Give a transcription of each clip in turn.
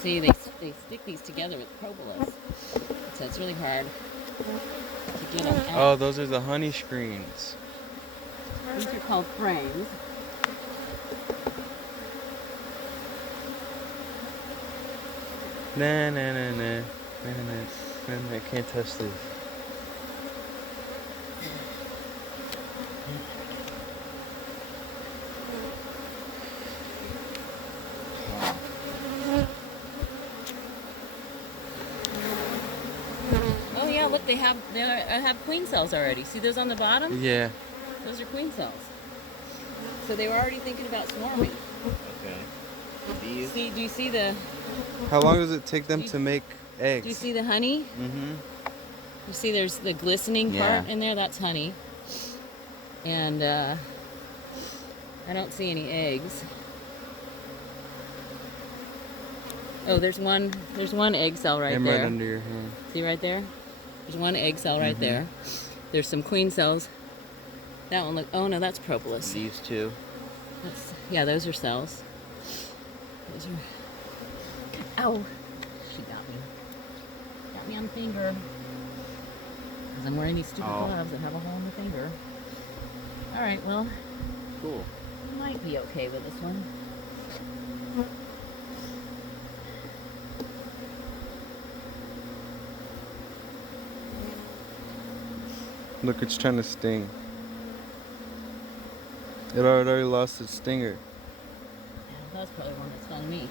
See, they stick these together with propolis, so it's really hard to get them out. Oh, those are the honey screens. These are called frames. Nah, nah, nah, nah. Nah, nah, nah, I can't touch this. Oh yeah, look, they have queen cells already. See those on the bottom? Yeah. Those are queen cells. So they were already thinking about swarming. Okay. These. See, do you see the? How long does it take them to make eggs? Do you see the honey? Mm-hmm. You see, there's the glistening part in there. That's honey. And I don't see any eggs. Oh, there's one egg cell right there. Right under your hand. See right there? There's one egg cell right there. There's some queen cells. That one look. Oh no, that's propolis. These two. Yeah, those are cells. Those are. Ow! She got me. Got me on the finger. Because I'm wearing these stupid gloves that have a hole in the finger. All right, well. Cool. Might be okay with this one. Look, it's trying to sting. It already lost its stinger. That's probably one that stung me.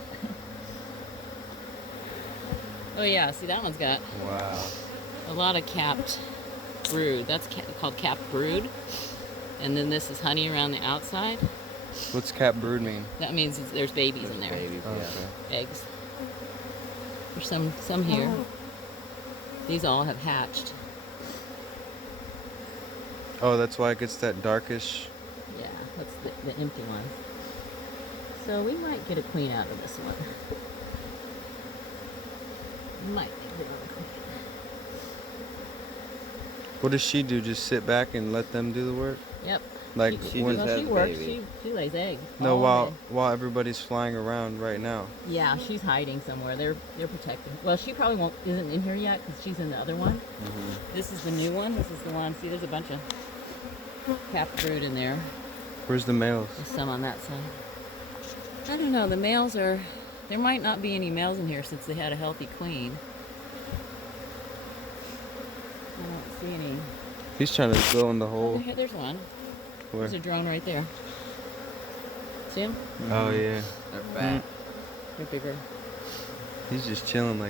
Oh yeah, see that one's got a lot of capped brood. That's called capped brood. And then this is honey around the outside. What's capped brood mean? That means there's babies in there. Babies, Okay. Eggs. There's some here. These all have hatched. Oh, that's why it gets that darkish. Yeah, that's the empty one. So we might get a queen out of this one. Might get a queen. What does she do? Just sit back and let them do the work? Yep. Like She when? just Well, has she works. baby. She lays eggs. No, all day. while everybody's flying around right now. Yeah, she's hiding somewhere. They're protected. Well, she probably isn't in here yet because she's in the other one. This is the new one. This is the one. See, there's a bunch of capped brood in there. Where's the males? There's some on that side. I don't know. The males are. There might not be any males in here since they had a healthy queen. I don't see any. He's trying to go in the Oh, hole. there's one. Where? There's a drone right there. See him? Oh yeah. They're fat. They're bigger. He's just chilling like.